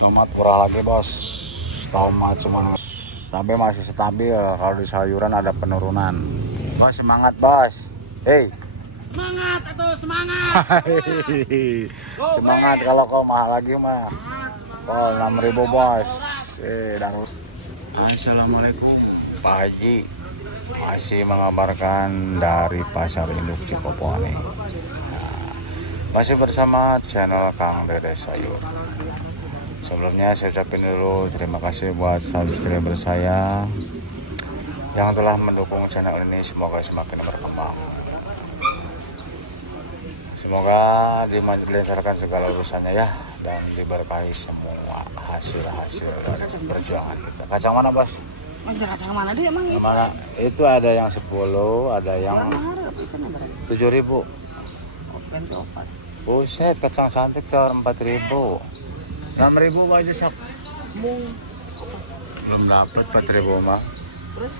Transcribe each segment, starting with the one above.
Tomat murah lagi bos. Tomat cuma tapi masih stabil. Kalau di sayuran ada penurunan. Bos semangat bos. Hei. Semangat atau semangat. Semangat kalau kau mahal lagi mah. Oh 6.000 bos. Assalamualaikum Pak Haji. Masih mengabarkan dari Pasar Induk Cikopo nih. Masih bersama channel Kang Dede Sayur. Sebelumnya saya ucapin dulu terima kasih buat subscriber saya yang telah mendukung channel ini. Semoga semakin berkembang. Semoga dilancarkan segala urusannya ya, dan diberkahi semua hasil-hasil dari perjuangan kita. Kacang mana bos? Kacang mana dia emang? Mana? Itu ada yang 10, ada yang 7.000. Buset, kacang cantik tawar 4.000. 6.000 aja sak. Belum dapat 4.000 mah. Terus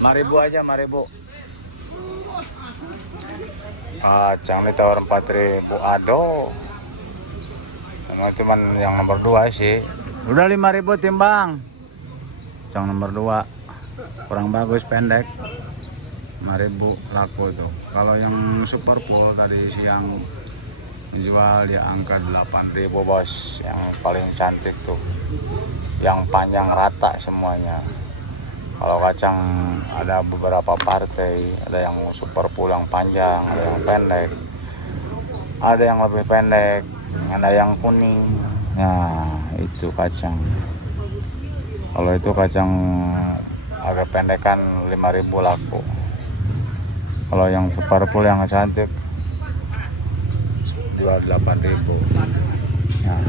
5.000 aja, 5.000. Kacang ini tawar 4.000. Aduh. Emang cuman yang nomor 2 sih. Udah 5.000 timbang. Kacang nomor 2. Kurang bagus, pendek. 5.000 laku tuh. Kalau yang super full tadi siang menjual di angka 8.000 bos. Yang paling cantik tuh, yang panjang rata semuanya. Kalau kacang ada beberapa partai, ada yang super full yang panjang, ada yang pendek, ada yang lebih pendek, ada yang kuning. Nah itu kacang. Kalau itu kacang agak pendekan 5.000 laku. Kalau yang super full yang cantik jual 8.000. Nah,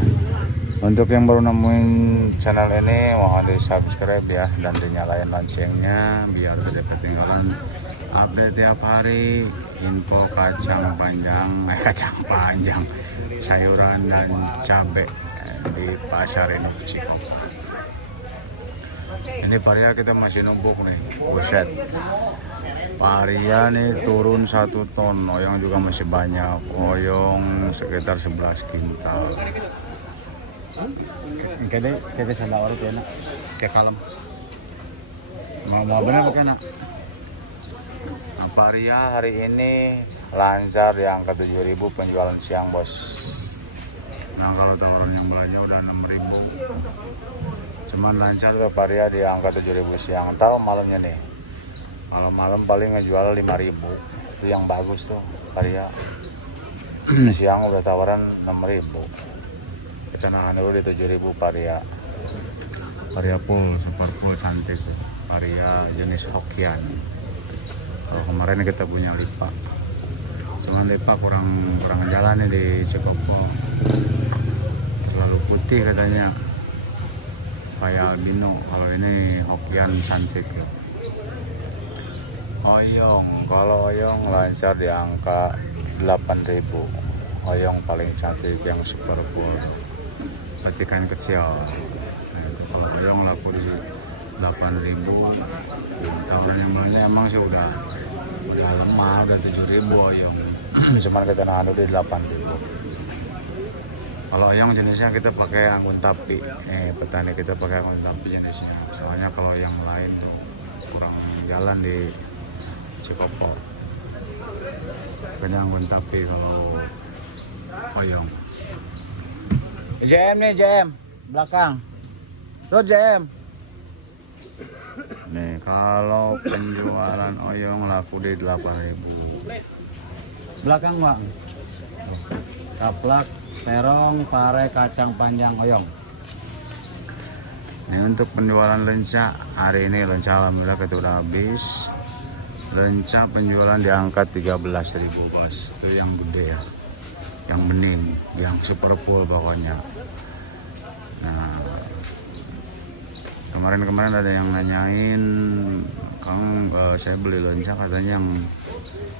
untuk yang baru nemuin channel ini mohon di subscribe ya, dan dinyalain loncengnya biar tidak ketinggalan update tiap hari info kacang panjang, sayuran dan cabai di Pasar Induk Cikopo. Ini paria kita masih numpuk nih, buset. Paria nih turun 1 ton, oyong juga masih banyak, oyong sekitar 11 kintal. Kita sama orang enak, kayak kalem. Mau bener bukan nak? Nah, paria hari ini lancar di angka 7.000 penjualan siang bos. Nah kalau tawaran yang mulanya udah 6.000. Cuman lancar tuh paria di angka 7.000 siang. Tahu malamnya nih, malam paling ngejual 5.000. Itu yang bagus tuh paria. Siang udah tawaran 6.000. Kita nahan dulu di 7.000 paria. Paria full, super full cantik tuh. Paria jenis Hokian. Kalau kemarin kita punya lipa, cuman lipa kurang jalan nih di Cikopo. Terlalu putih katanya, kayak albino. Kalau ini Hokian cantik ya. Oyong, kalau oyong lancar di angka 8.000. Oyong paling cantik yang super full, petikan kecil. Nah, kalau oyong laku di 8.000. Tawaran yang lainnya emang sih udah lemah, udah 7.000 oyong. Cuman kita nahan di 8.000. Kalau oyong jenisnya kita pakai akun tapi, petani kita pakai akun tapi jenisnya. Soalnya kalau yang lain tuh kurang jalan di Cikopo. Kayaknya akun tapi kalau oyong. JM nih, JM belakang. Tuh JM. Nih kalau penjualan oyong laku di 8.000. Belakang bang. Kaplak, terong, pare, kacang panjang, oyong. Ini untuk penjualan lenca hari ini. Lenca alhamdulillah kita udah habis. Lenca penjualan di angka 13.000 bos. Itu yang gede ya, yang bening, yang super full pokoknya. Nah kemarin ada yang nanyain, Kang saya beli lenca katanya yang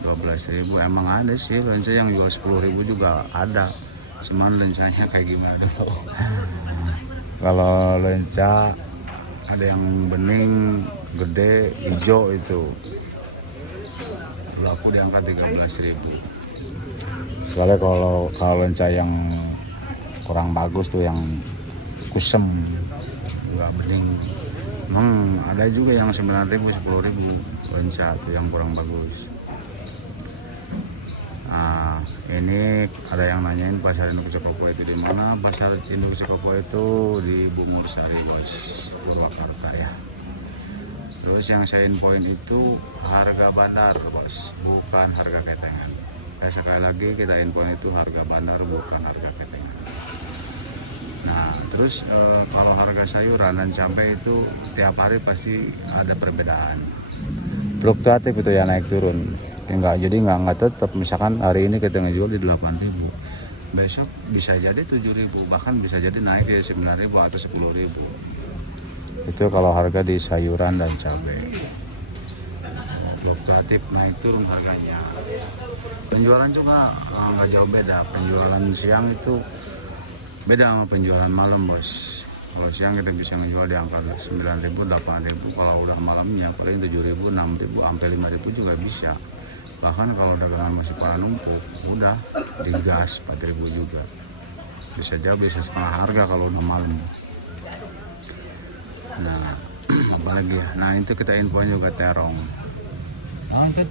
12.000. Emang ada sih lenca yang jual 10.000 juga ada, cuman lencanya kayak gimana dulu. Kalau lenca ada yang bening, gede, hijau, itu laku di angka 13.000. Soalnya kalau lenca yang kurang bagus tuh, yang kusem, nggak bening. Ada juga yang 9.000, 10.000 lenca tuh yang kurang bagus. Nah, ini ada yang nanyain pasar induk Cikopo itu di mana? Pasar induk Cikopo itu di Bungur Sari, bos, Purwakarta ya. Terus yang saya infoin itu harga bandar, bos, bukan harga ketengan. Sekali lagi kita infoin itu harga bandar, bukan harga ketengan. Nah, terus kalau harga sayuran dan cabai itu tiap hari pasti ada perbedaan. Fluktuatif itu ya, naik turun. Jadi nggak tetap. Misalkan hari ini kita ngejual di 8.000, besok bisa jadi 7.000, bahkan bisa jadi naik di 9.000 atau 10.000. Itu kalau harga di sayuran dan cabai. Fluktuatif, naik turun harganya. Penjualan juga nggak jauh beda. Penjualan siang itu beda sama penjualan malam, bos. Kalau siang kita bisa ngejual di angka 9.000, 8.000. Kalau udah malamnya paling 7.000, 6.000, sampai 5.000 juga bisa. Bahkan kalau dagangan masih pada numpuk, udah digas 4.000 juga. Bisa jauh, bisa setengah harga kalau udah malam. Nah, apalagi ya. Nah, itu kita infoin juga terong. Oh, itu.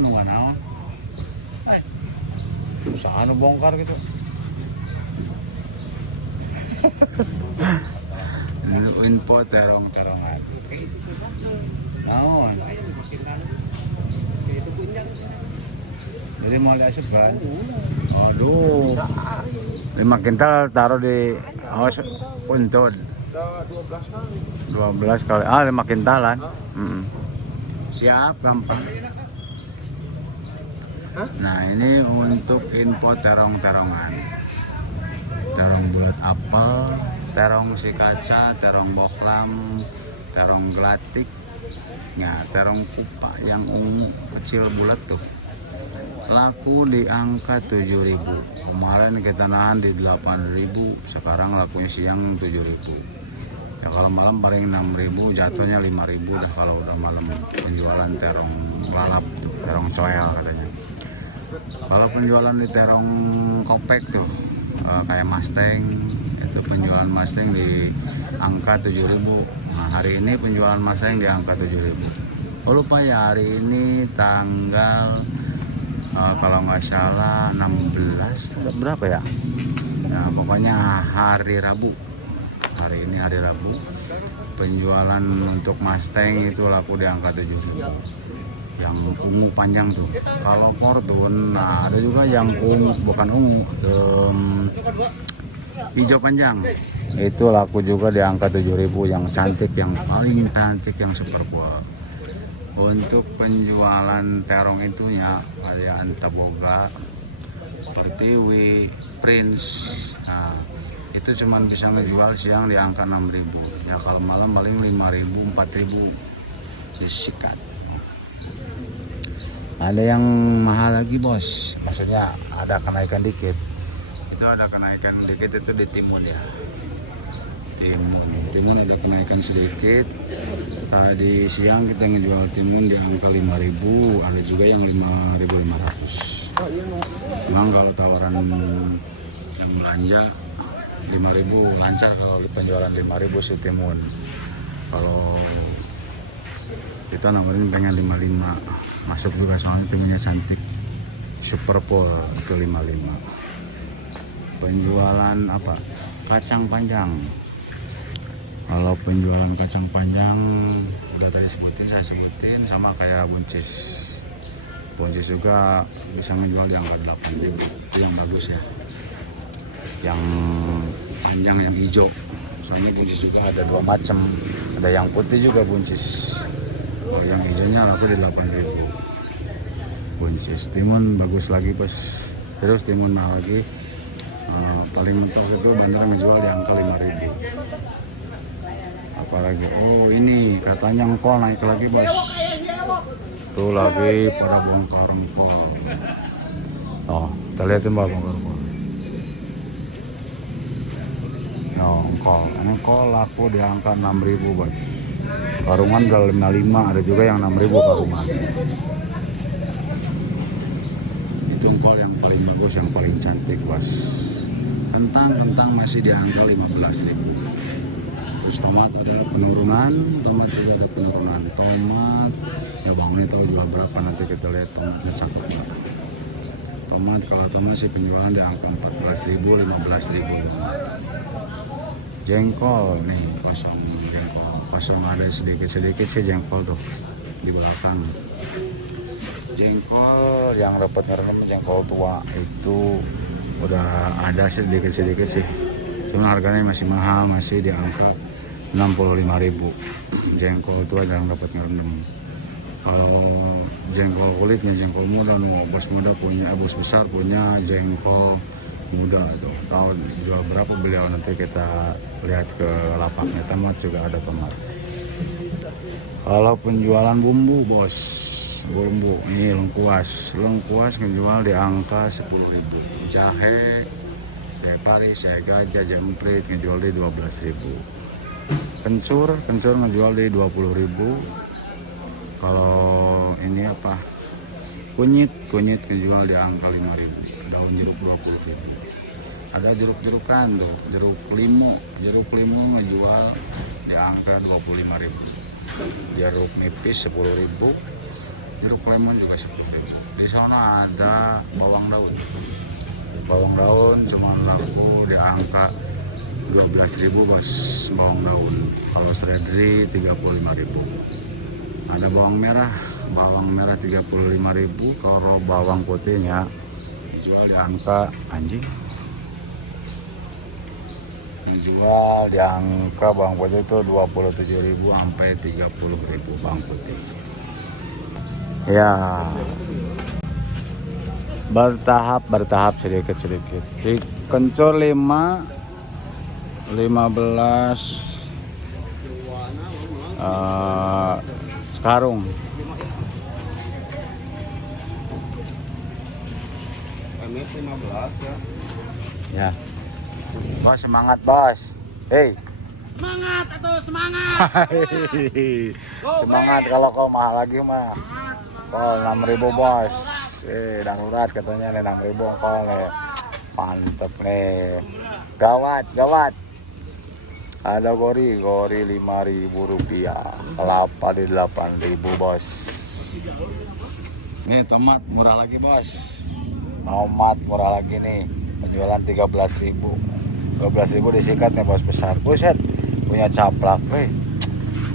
Naon. Usaha bongkar gitu. Info terong-terongan. Naon. Jadi mau ada seban. Aduh. 5 kintal taruh di awas puntun. 12 kali. 5 kintalan. Siap, gampang. Nah, ini untuk info terong-terongan. Terong bulat apel, terong si kaca, terong boklam, terong gelatik. Ya, terong kupa yang ungu kecil bulat tuh. Laku di angka 7.000. Kemarin kita nahan di 8.000, sekarang lakunya siang 7.000. Ya kalau malam paling 6.000, jatuhnya 5.000 dah kalau udah malam. Penjualan terong lalap tuh, terong coel katanya. Kalau penjualan di terong kopek tuh, kayak Mustang, itu penjualan Mustang di angka 7.000. Nah, hari ini penjualan Mustang di angka 7.000. Oh, lupa ya, hari ini tanggal kalau nggak salah 16 berapa ya? Ya pokoknya hari Rabu. Hari ini hari Rabu. Penjualan untuk Mustang itu laku di angka 7.000. Yang ungu panjang tuh. Kalau Fortune, nah ada juga yang ungu, bukan ungu, hijau panjang. Itu laku juga di angka 7.000, yang cantik, yang paling cantik, yang super cool. Untuk penjualan terong itunya kayak Antaboga, Pertiwi, Prince, nah, itu cuma bisa ngejual siang di angka 6.000. Ya kalau malam paling 5.000, 4.000 disikat. Ada yang mahal lagi, bos, maksudnya ada kenaikan dikit. Itu ada kenaikan dikit itu di timun ya. Timun ada kenaikan sedikit. Tadi siang kita ngejual timun di angka 5.000, ada juga yang 5.500. Memang kalau tawaran yang belanja 5.000 lancar, kalau di penjualan 5.000 si timun. Kalau kita nawarin pengen 55, masuk juga soalnya timunnya cantik, super pol ke 55. Penjualan apa? Kacang panjang. Kalau penjualan kacang panjang udah tadi saya sebutin sama kayak buncis. Buncis juga bisa menjual di angka 8.000. Itu yang bagus ya. Yang panjang, yang hijau. Soalnya buncis juga ada dua macam. Ada yang putih juga buncis. Kalau yang hijaunya laku di 8.000. Buncis. Timun bagus lagi, bos. Terus timun mahal lagi. Paling mentok itu bandar menjual di angka 5.000. Apalagi, oh ini katanya engkol naik lagi, bos. Tuh lagi pada bongkar engkol. Oh, kita lihatin bawah bongkar engkol. No, engkol laku di angka 6.000, bos. Karungan udah 55, ada juga yang 6.000 karungan. Itu engkol yang paling bagus, yang paling cantik, bos. Kentang masih di angka 15.000. Terus tomat ada penurunan, tomat juga ada penurunan. Tomat, ya bang ini tahu jual berapa, nanti kita lihat tomatnya cakep. Tomat, kalau tomat sih penjualan di angka 14.000, 15.000. Jengkol nih kosong, jengkol kosong, ada sedikit sih jengkol tuh di belakang. Jengkol yang dapat ngerem jengkol tua itu udah ada sih sedikit sih, cuma harganya masih mahal, masih di angka 65.000. Jengkol tua yang dapat ngerem. Kalau jengkol kulitnya jengkol muda, bos muda punya, bos besar punya jengkol muda tuh. Tahu jual berapa beliau, nanti kita lihat ke lapaknya. Tomat juga ada tomat. Kalau penjualan bumbu bos, bumbu ini lengkuas ngejual di angka 10.000. Jahe, jahe paris, jahe gajah, jahe emprit ngejual di 12.000. Kencur ngejual di 20.000. Kalau ini apa, kunyit ngejual di angka 5.000. Daun jeruk 20.000. Ada jeruk-jerukan tuh, jeruk limu ngejual di angka 25.000. Jeruk nipis 10.000. Jeruk lemon juga 10.000. Di sana ada bawang daun cuma laku di angka 12.000 bos, bawang daun. Kalau seledri 35.000. Ada bawang merah 35.000. Kalau bawang putihnya dijual di angka dijual di angka bawang putih itu 27.000 sampai 30.000 bawang putih. Ya, bertahap sedikit. Kencur 15 sekarung. Kemis 15 ya. Ya. Bos semangat bos. Hei. Semangat atau semangat. Semangat, kalau kau mahal lagi mah. Kol 6.000 bos. Darurat katanya nih 6.000 kol nih. Mantep nih. Gawat. Ada gori 5.000 rupiah. Kelapa di 8.000 bos. Nih tomat murah lagi bos. Tomat murah lagi nih. Penjualan 13.000. 12.000 disikat nih bos besar. Buset, punya caplak,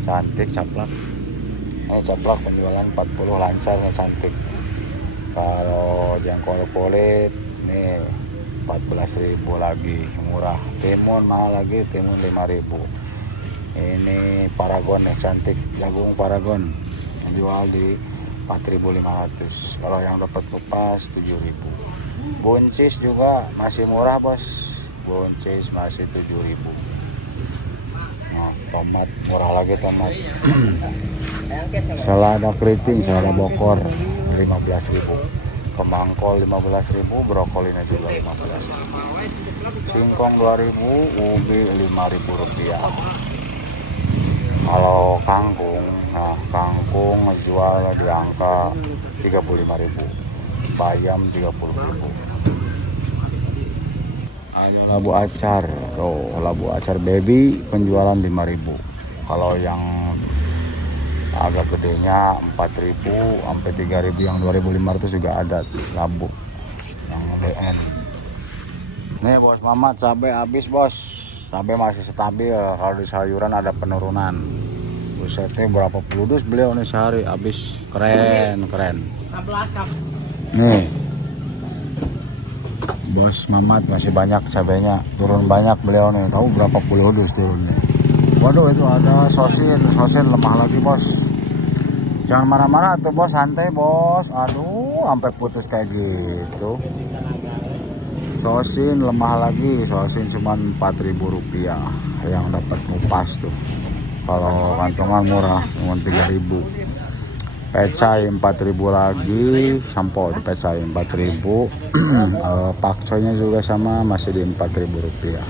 cantik caplak. Ini caplak penjualan 40 lancar nih, cantik. Kalau jengkol kulit nih 14.000 lagi, murah. Timun mahal lagi, timun 5.000. Ini paragon nih, cantik, jagung paragon jual di 4.500. Kalau yang dapat kupas 7.000. Buncis juga masih murah bos, buncis masih 7.000. Nah, tomat murah lagi tomat. Selada keriting, selada bokor 15.000. Kemangkol 15.000, brokolinya juga 15. Singkong 2.000, ubi 5.000 rupiah. Kalau kangkung, kangkung ngejual di angka 35.000. Bayam 30.000. Ada labu acar, labu acar baby penjualan 5.000. Kalau yang agak gedenya 4.000 sampai 3.000, yang 2.500 juga ada labu yang DN. Nih bos Mamat, cabai habis bos. Cabai masih stabil, kalau di sayuran ada penurunan. Busetnya berapa puluh dus beliau nih sehari habis. Keren. 16 Nih bos Mamat masih banyak cabainya, turun banyak beliau nih. Tahu berapa puluh dus turunnya. Waduh, itu ada sosin lemah lagi bos. Jangan marah-marah tuh bos, santai bos. Aduh, sampai putus kayak gitu. Sosin lemah lagi, sosin cuma 4.000 rupiah yang dapat kupas tuh. Kalau kantongan murah cuma 3.000. Pecai 4.000 lagi, sampo di pecai 4.000. Pakcoynya juga sama, masih di 4.000 rupiah.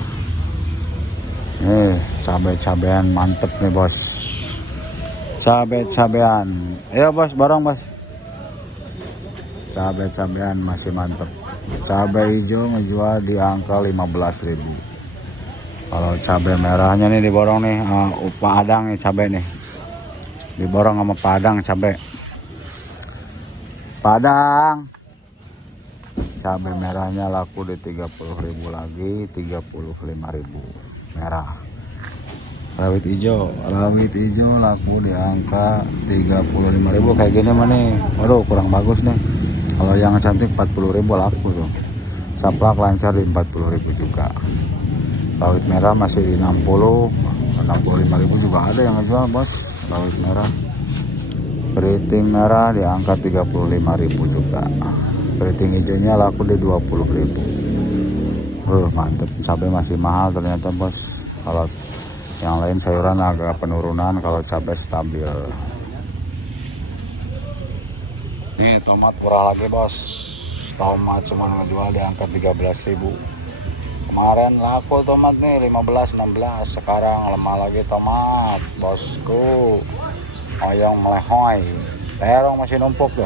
Nih cabai-cabean mantep nih bos, cabai-cabean. Ayo bos, bareng bos. Cabai-cabean masih mantep. Cabai hijau ngejual di angka 15.000. Kalau cabai merahnya nih diborong nih, Padang nih cabai nih. Diborong sama Padang cabai. Padang. Cabai merahnya laku di 30.000 lagi, 35.000 merah. Rawit hijau laku di angka 35.000 kayak gini mah nih. Waduh, kurang bagus nih. Kalau yang cantik 40.000 laku tuh. Saplak lancar di 40.000 juga. Rawit merah masih di 65.000 juga ada yang ngejual, Bos. Rawit merah. Keriting merah di angka 35.000 juga. Keriting hijaunya laku di 20.000. Mantep, cabai masih mahal ternyata, Bos. Kalau yang lain sayuran agak penurunan, kalau cabai stabil. Nih tomat murah lagi, Bos. Tomat cuma ngejual di angka 13.000. Kemarin laku tomat nih 15-16, sekarang lemah lagi tomat, bosku. Oyong melehoy, terong masih numpuk tuh.